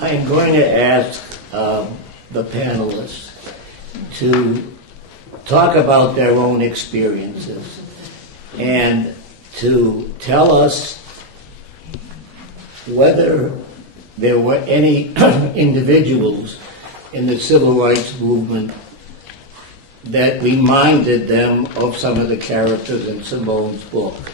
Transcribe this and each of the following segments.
I am going to ask the panelists to talk about their own experiences and to tell us whether there were any individuals in the civil rights movement that reminded them of some of the characters in Simone's book.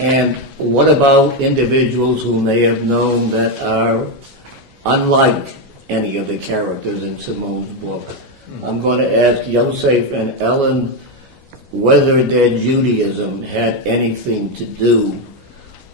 And what about individuals who may have known that are unlike any of the characters in Simone's book? I'm going to ask Yosaif and Ellen whether their Judaism had anything to do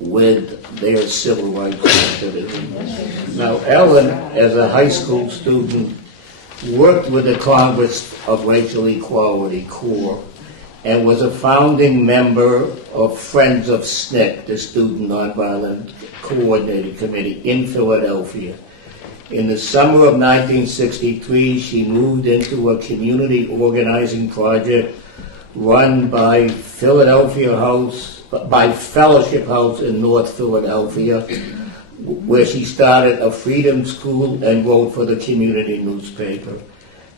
with their civil rights activism. Now, Ellen, as a high school student, worked with the Congress of Racial Equality, CORE, and was a founding member of Friends of SNCC, the Student Nonviolent Coordinating Committee in Philadelphia. In the summer of 1963, she moved into a community organizing project run by Fellowship House in North Philadelphia, where she started a freedom school and wrote for the community newspaper.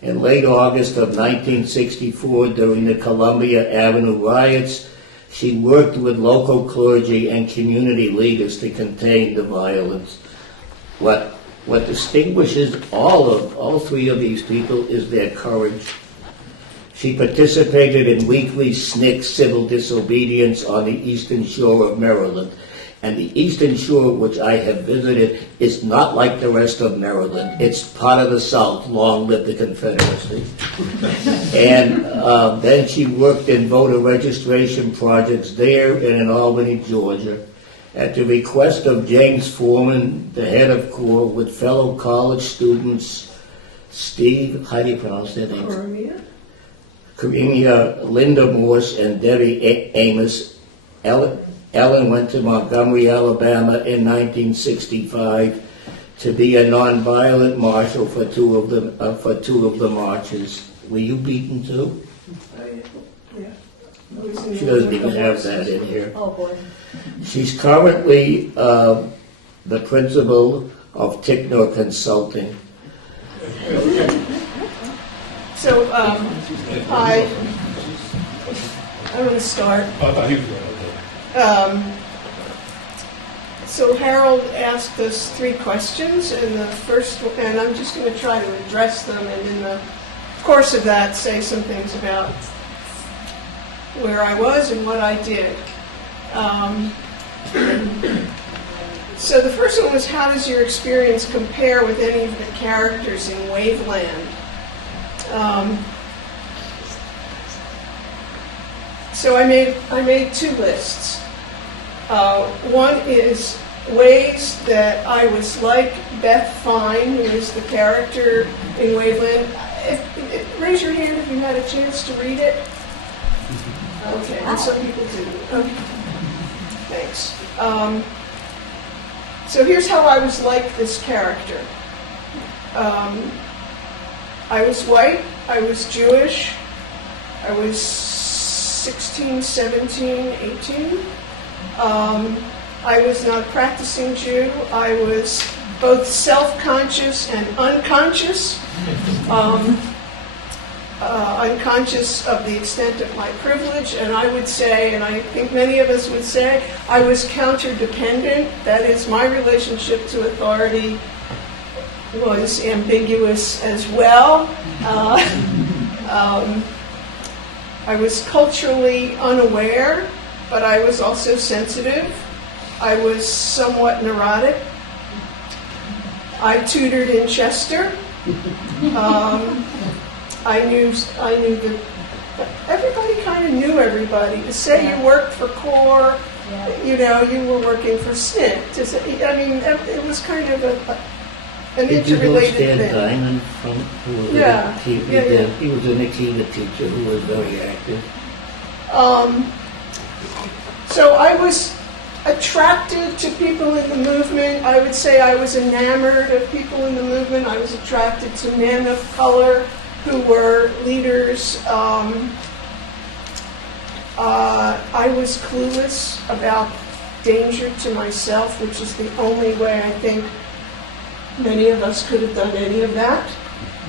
In late August of 1964, during the Columbia Avenue riots, she worked with local clergy and community leaders to contain the violence. What distinguishes all three of these people is their courage. She participated in weekly SNCC civil disobedience on the Eastern Shore of Maryland. And the Eastern Shore, which I have visited, is not like the rest of Maryland. It's part of the South. Long live the Confederacy. And then she worked in voter registration projects there and in Albany, Georgia. At the request of James Foreman, the head of CORE, with fellow college students, Steve, how do you pronounce their names? Corina, Linda Morse, and Debbie Amos, Ellen went to Montgomery, Alabama in 1965 to be a nonviolent marshal for two of the marches. Were you beaten too? Yeah. She doesn't even have that in here. Oh boy. She's currently the principal of Tichenor Consulting. So I'm going to start. So Harold asked us three questions, and the first, and I'm just going to try to address them, and in the course of that, say some things about where I was and what I did. So the first one was, how does your experience compare with any of the characters in Waveland? So I made two lists. One is ways that I was like Beth Fine, who is the character in Waveland. Raise your hand if you had a chance to read it. Okay, and some people didn't. Okay, thanks. So here's how I was like this character. I was white, I was Jewish, I was 16, 17, 18. I was not a practicing Jew. I was both self-conscious and unconscious. Unconscious of the extent of my privilege, and I would say, and I think many of us would say, I was counter-dependent. That is, my relationship to authority was ambiguous as well. I was culturally unaware, but I was also sensitive. I was somewhat neurotic. I tutored in Chester. I knew that everybody kind of knew everybody. To say you worked for CORE, you were working for SNCC. It was kind of an interrelated thing. Did you know Stan Diamond who was He was an Akita teacher who was very active. So I was attracted to people in the movement. I would say I was enamored of people in the movement. I was attracted to men of color who were leaders. I was clueless about danger to myself, which is the only way I think Many of us could have done any of that.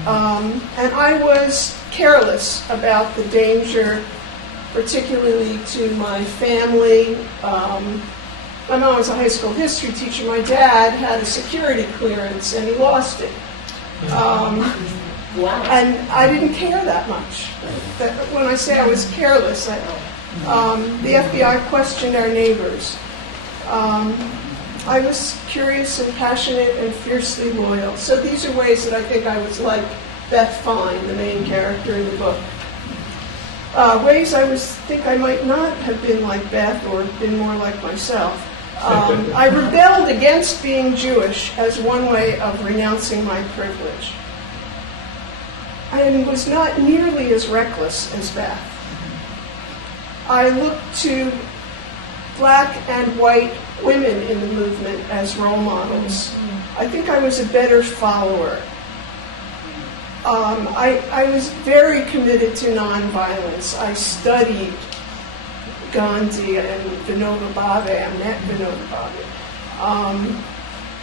And I was careless about the danger, particularly to my family. My mom was a high school history teacher. My dad had a security clearance, and he lost it. Wow. And I didn't care that much. When I say I was careless, the FBI questioned our neighbors. I was curious and passionate and fiercely loyal. So these are ways that I think I was like Beth Fine, the main character in the book. Ways I think I might not have been like Beth or been more like myself. I rebelled against being Jewish as one way of renouncing my privilege. And was not nearly as reckless as Beth. I looked to black and white women in the movement as role models. I think I was a better follower. I was very committed to nonviolence. I studied Gandhi and Vinoba Bhave. I met Vinoba Bhave.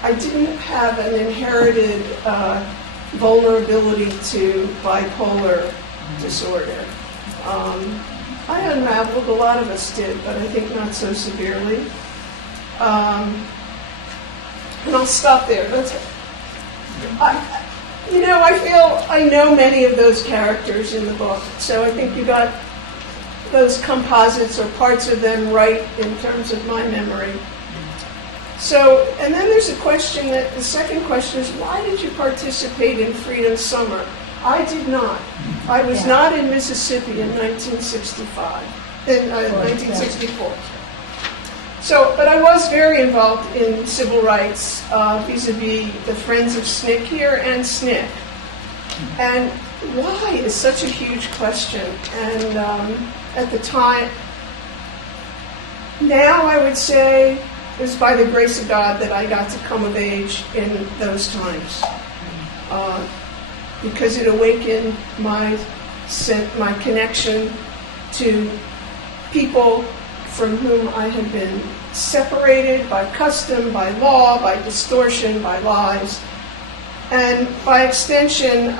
I didn't have an inherited vulnerability to bipolar disorder. I unraveled, a lot of us did, but I think not so severely. And I'll stop there. I feel I know many of those characters in the book, so I think you got those composites or parts of them right in terms of my memory. So, and then there's the second question is, why did you participate in Freedom Summer? I did not. I was not in Mississippi in 1964. So, but I was very involved in civil rights vis-a-vis the Friends of SNCC here and SNCC. And why is such a huge question? And at the time, now I would say it was by the grace of God that I got to come of age in those times. Because it awakened my connection to people from whom I had been separated by custom, by law, by distortion, by lies, and by extension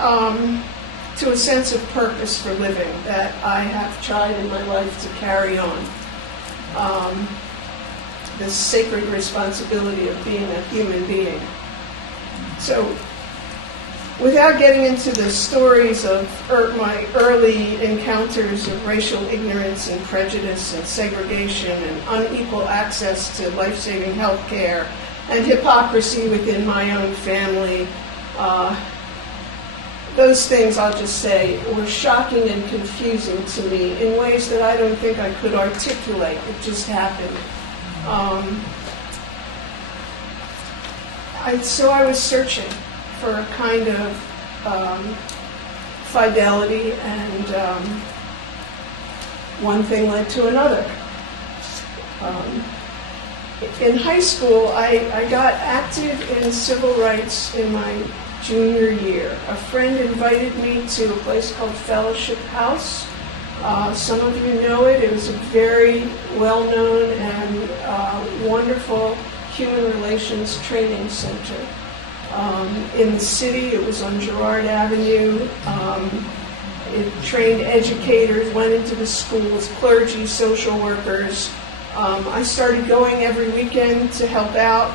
to a sense of purpose for living that I have tried in my life to carry on. This sacred responsibility of being a human being. So, without getting into the stories of my early encounters of racial ignorance and prejudice and segregation and unequal access to life-saving health care and hypocrisy within my own family, those things, I'll just say, were shocking and confusing to me in ways that I don't think I could articulate. It just happened. So I was searching for a kind of fidelity, and one thing led to another. In high school, I got active in civil rights in my junior year. A friend invited me to a place called Fellowship House. Some of you know it. It was a very well-known and wonderful human relations training center. In the city, it was on Girard Avenue. It trained educators, went into the schools, clergy, social workers. I started going every weekend to help out,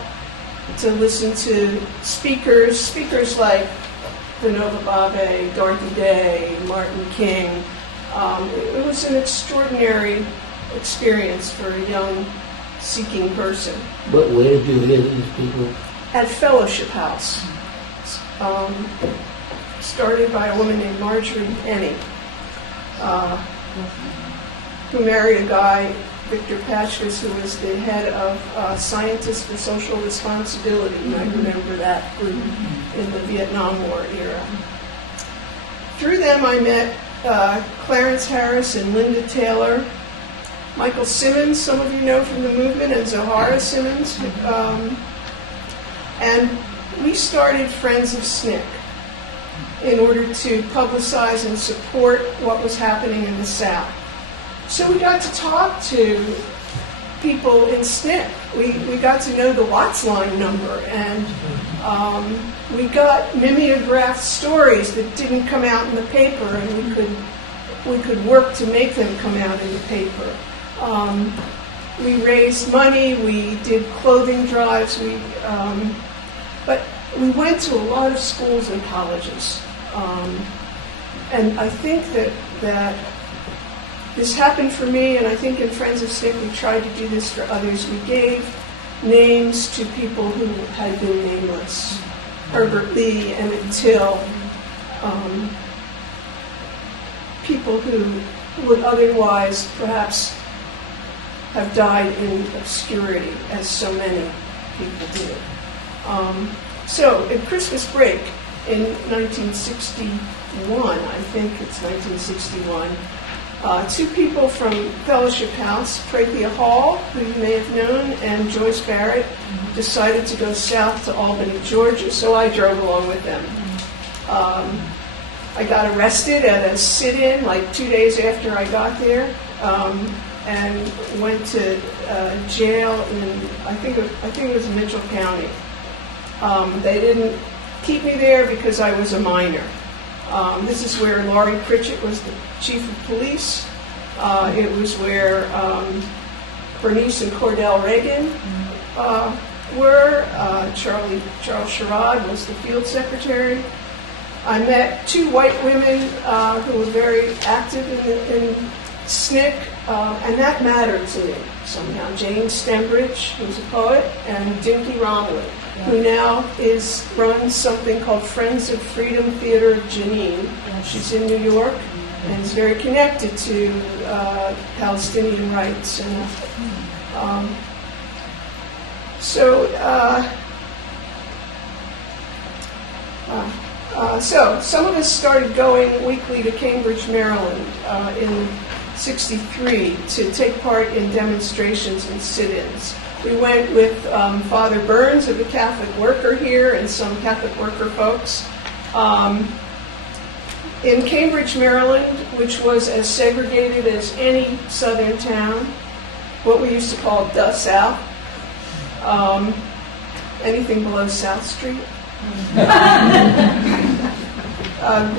to listen to speakers like Vinoba Bhave, Dorothy Day, Martin King. It was an extraordinary experience for a young seeking person. But where did you hear these people? At Fellowship House, started by a woman named Marjorie Penny, who married a guy, Victor Patchkus, who was the head of Scientists for Social Responsibility. You might remember that group in the Vietnam War era. Through them, I met Clarence Harris and Linda Taylor, Michael Simmons, some of you know from the movement, and Zahara Simmons. And we started Friends of SNCC in order to publicize and support what was happening in the South. So we got to talk to people in SNCC. We got to know the Watts line number and We got mimeographed stories that didn't come out in the paper, and we could work to make them come out in the paper. We raised money, we did clothing drives, but we went to a lot of schools and colleges. And I think that this happened for me, and I think in Friends of SNCC we tried to do this for others. We gave names to people who had been nameless. Herbert Lee, Emmett Till, people who would otherwise perhaps have died in obscurity, as so many people did. So at Christmas break in 1961, I think it's 1961, two people from Fellowship House, Prathia Hall, who you may have known, and Joyce Barrett, decided to go south to Albany, Georgia, so I drove along with them. I got arrested at a sit-in like 2 days after I got there, and went to jail in, I think it was Mitchell County. They didn't keep me there because I was a minor. This is where Laurie Pritchett was the chief of police. It was where Bernice and Cordell Reagan were. Charles Sherrod was the field secretary. I met two white women who were very active in SNCC, and that mattered to me somehow. Jane Stembridge, who's a poet, and Dinky Romley, who now runs something called Friends of Freedom Theater of Jenin. She's in New York and is very connected to Palestinian rights. And so some of us started going weekly to Cambridge, Maryland in '63 to take part in demonstrations and sit-ins. We went with Father Burns of the Catholic Worker here and some Catholic Worker folks. In Cambridge, Maryland, which was as segregated as any southern town, what we used to call the South, anything below South Street.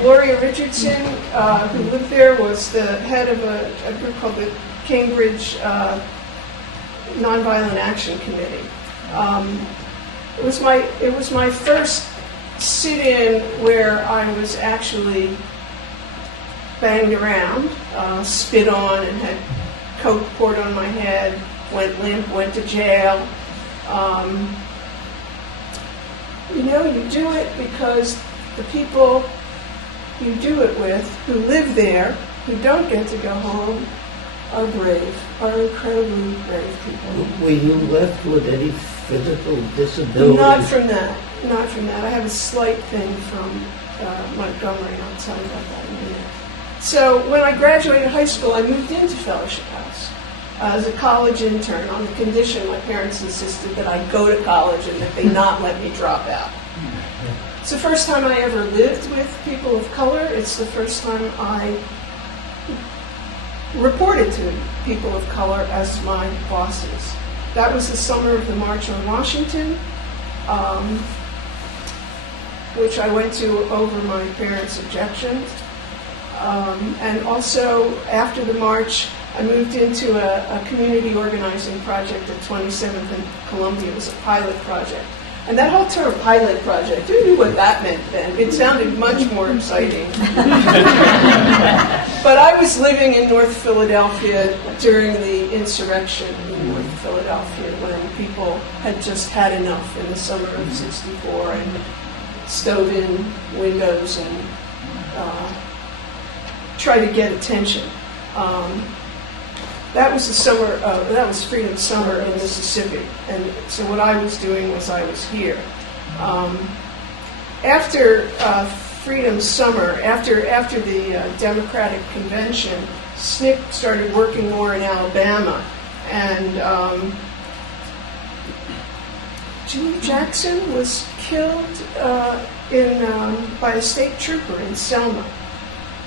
Gloria Richardson, who lived there, was the head of a group called the Cambridge Nonviolent Action Committee. It was my first sit-in where I was actually banged around, spit on, and had coke poured on my head. Went limp, went to jail. You do it because the people you do it with, who live there, who don't get to go home, are brave, are incredibly brave people. Were you left with any physical disability? Not from that. I have a slight thing from Montgomery. I'll tell you about that in a minute. So when I graduated high school, I moved into Fellowship House as a college intern on the condition my parents insisted that I go to college and that they not let me drop out. It's the first time I ever lived with people of color. It's the first time I reported to people of color as my bosses. That was the summer of the March on Washington, which I went to over my parents' objections. And also, after the march, I moved into a community organizing project at 27th and Columbia. It was a pilot project. And that whole term, pilot project, who knew what that meant then? It sounded much more exciting. But I was living in North Philadelphia during the insurrection in North Philadelphia when people had just had enough in the summer of '64 and stove in windows and tried to get attention. That was the summer. That was Freedom Summer in Mississippi, and so what I was doing was I was here. After Freedom Summer, after the Democratic Convention, SNCC started working more in Alabama, and Jimmy Jackson was killed by a state trooper in Selma.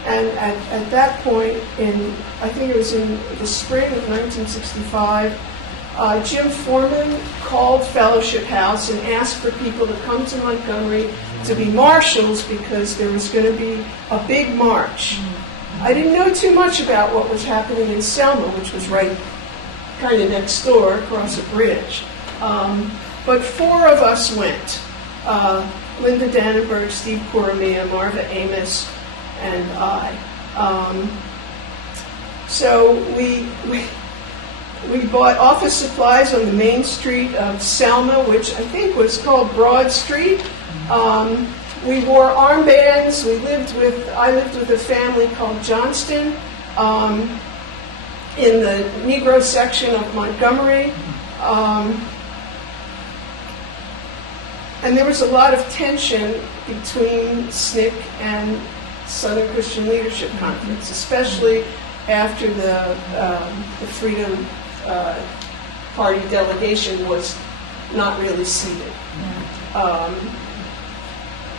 And at that point, I think it was in the spring of 1965, Jim Foreman called Fellowship House and asked for people to come to Montgomery to be marshals because there was going to be a big march. I didn't know too much about what was happening in Selma, which was right kind of next door across a bridge. But 4 of us went. Linda Dannenberg, Steve Coromia, Marva Amos, and I. So we bought office supplies on the main street of Selma, which I think was called Broad Street. We wore armbands. I lived with a family called Johnston in the Negro section of Montgomery. And there was a lot of tension between SNCC and Southern Christian Leadership Conference, especially after the Freedom Party delegation was not really seated.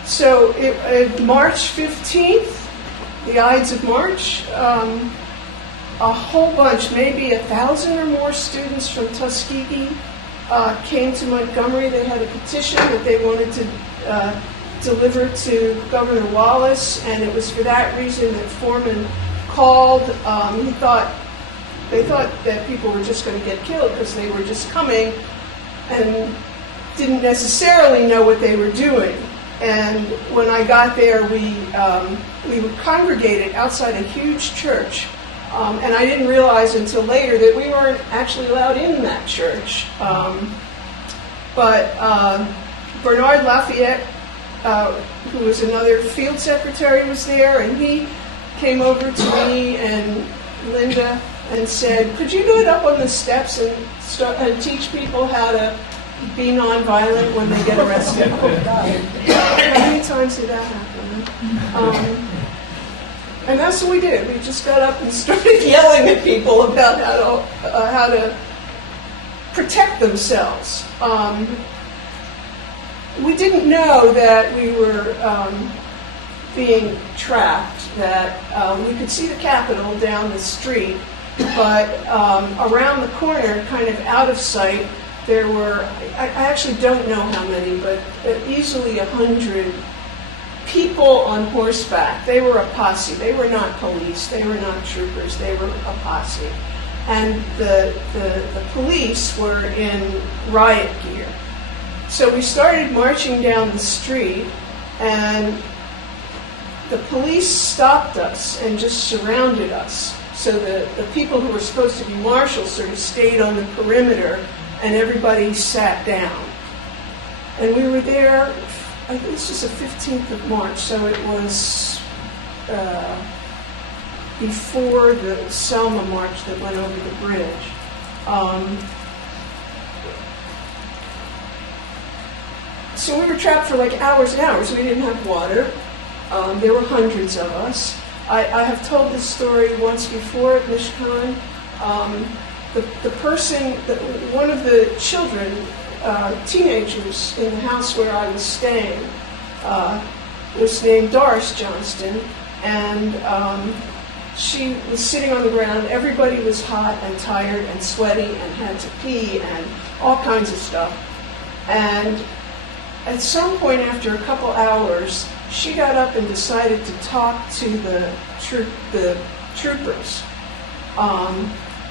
So March 15th, the Ides of March, a whole bunch, maybe 1,000 or more students from Tuskegee came to Montgomery. They had a petition that they wanted to deliver to Governor Wallace, and it was for that reason that Foreman called. They thought that people were just going to get killed because they were just coming and didn't necessarily know what they were doing. And when I got there, we were congregated outside a huge church. And I didn't realize until later that we weren't actually allowed in that church. But Bernard Lafayette, who was another field secretary, was there, and he came over to me and Linda and said, "Could you get up on the steps and teach people how to be nonviolent when they get arrested?" How many times did that happen? And that's what we did. We just got up and started yelling at people about how to protect themselves. We didn't know that we were being trapped, that we could see the Capitol down the street, but around the corner, kind of out of sight, there were, I actually don't know how many, but easily 100 people on horseback. They were a posse. They were not police. They were not troopers. They were a posse. And the police were in riot gear. So we started marching down the street, and the police stopped us and just surrounded us. So the people who were supposed to be marshals sort of stayed on the perimeter, and everybody sat down. And we were there, I think this was the 15th of March, so it was before the Selma March that went over the bridge. So we were trapped for like hours and hours. We didn't have water. There were hundreds of us. I have told this story once before at Mishkan. One of the children, teenagers in the house where I was staying, was named Doris Johnston, and she was sitting on the ground. Everybody was hot and tired and sweaty and had to pee and all kinds of stuff. And at some point after a couple hours, she got up and decided to talk to the troopers.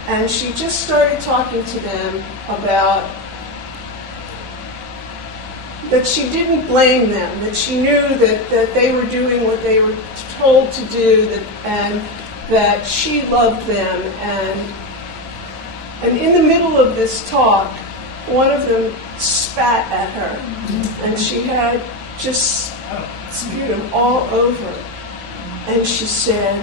And she just started talking to them about that she didn't blame them, that she knew that they were doing what they were told to do, and that she loved them. And in the middle of this talk, one of them spat at her, and she had just sputum all over. And she said,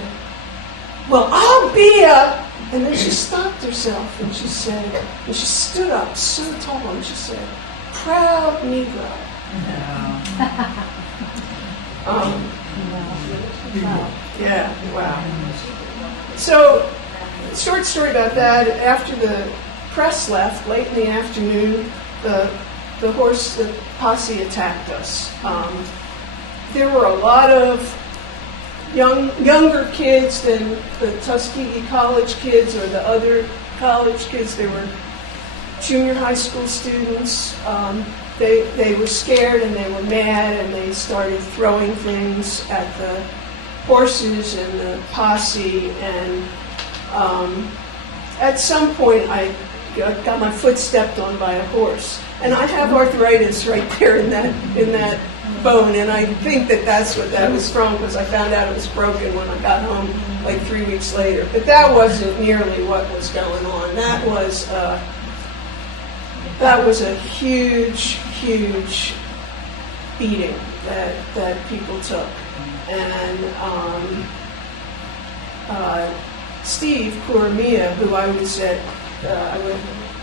"Well, I'll be a..." And then she stopped herself, and she said, and she stood up so tall, and she said, "Proud Negro." Yeah, wow. So, short story about that. After the press left, late in the afternoon, the posse attacked us. There were a lot of younger kids than the Tuskegee college kids or the other college kids. There were junior high school students. They were scared and they were mad, and they started throwing things at the horses and the posse. And at some point, I got my foot stepped on by a horse, and I have arthritis right there in that bone, and I think that's what that was from, because I found out it was broken when I got home like 3 weeks later. But that wasn't nearly what was going on. That was a huge beating that people took. And Steve Coromia, who I would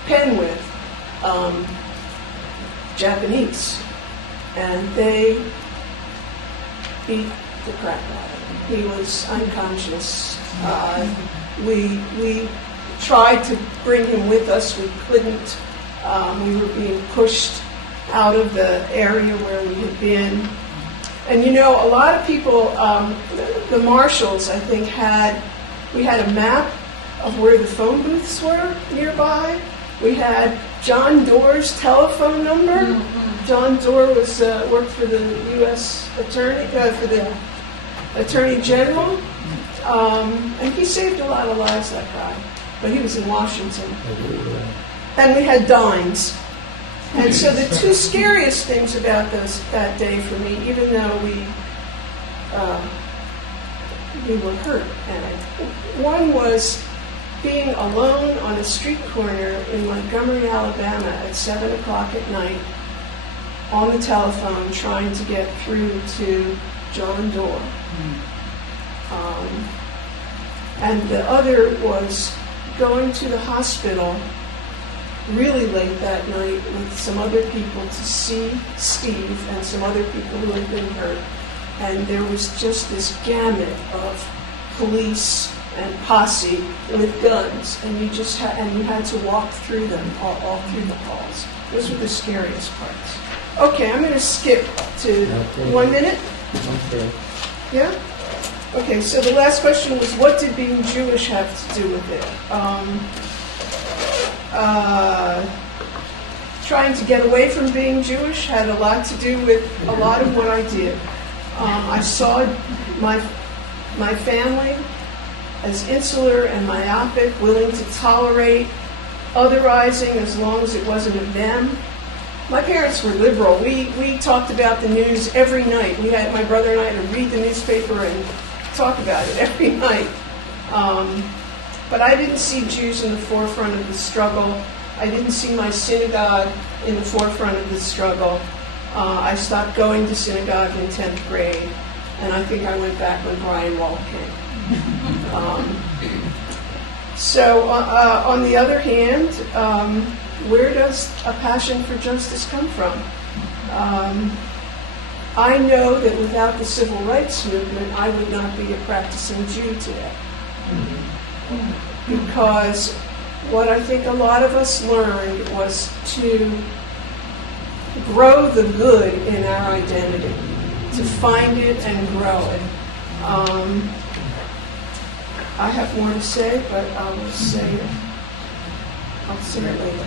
pen with, Japanese, and they beat the crap out of him. He was unconscious. We tried to bring him with us. We couldn't. We were being pushed out of the area where we had been. And a lot of people, the marshals, I think, we had a map of where the phone booths were nearby. We had John Doerr's telephone number. Mm-hmm. John Doerr worked for the U.S. Attorney, for the Attorney General, and he saved a lot of lives, that guy. But he was in Washington. And we had dimes. And so the two scariest things about that day for me, even though we were hurt at it, one was being alone on a street corner in Montgomery, Alabama at 7 o'clock at night on the telephone trying to get through to John Doerr. And the other was going to the hospital really late that night with some other people to see Steve and some other people who had been hurt. And there was just this gamut of police and posse with guns, and you had to walk through them all through the halls. Those were the scariest parts. Okay, I'm going to skip to 1 minute. Okay. Yeah? Okay, so the last question was, what did being Jewish have to do with it? Trying to get away from being Jewish had a lot to do with a lot of what I did. I saw my family as insular and myopic, willing to tolerate otherizing as long as it wasn't of them. My parents were liberal. We talked about the news every night. My brother and I had to read the newspaper and talk about it every night. But I didn't see Jews in the forefront of the struggle. I didn't see my synagogue in the forefront of the struggle. I stopped going to synagogue in 10th grade, and I think I went back when Brian Wall came. So on the other hand, where does a passion for justice come from? I know that without the Civil Rights Movement, I would not be a practicing Jew today. Because what I think a lot of us learned was to grow the good in our identity, to find it and grow it. I have more to say, but I'll say it later.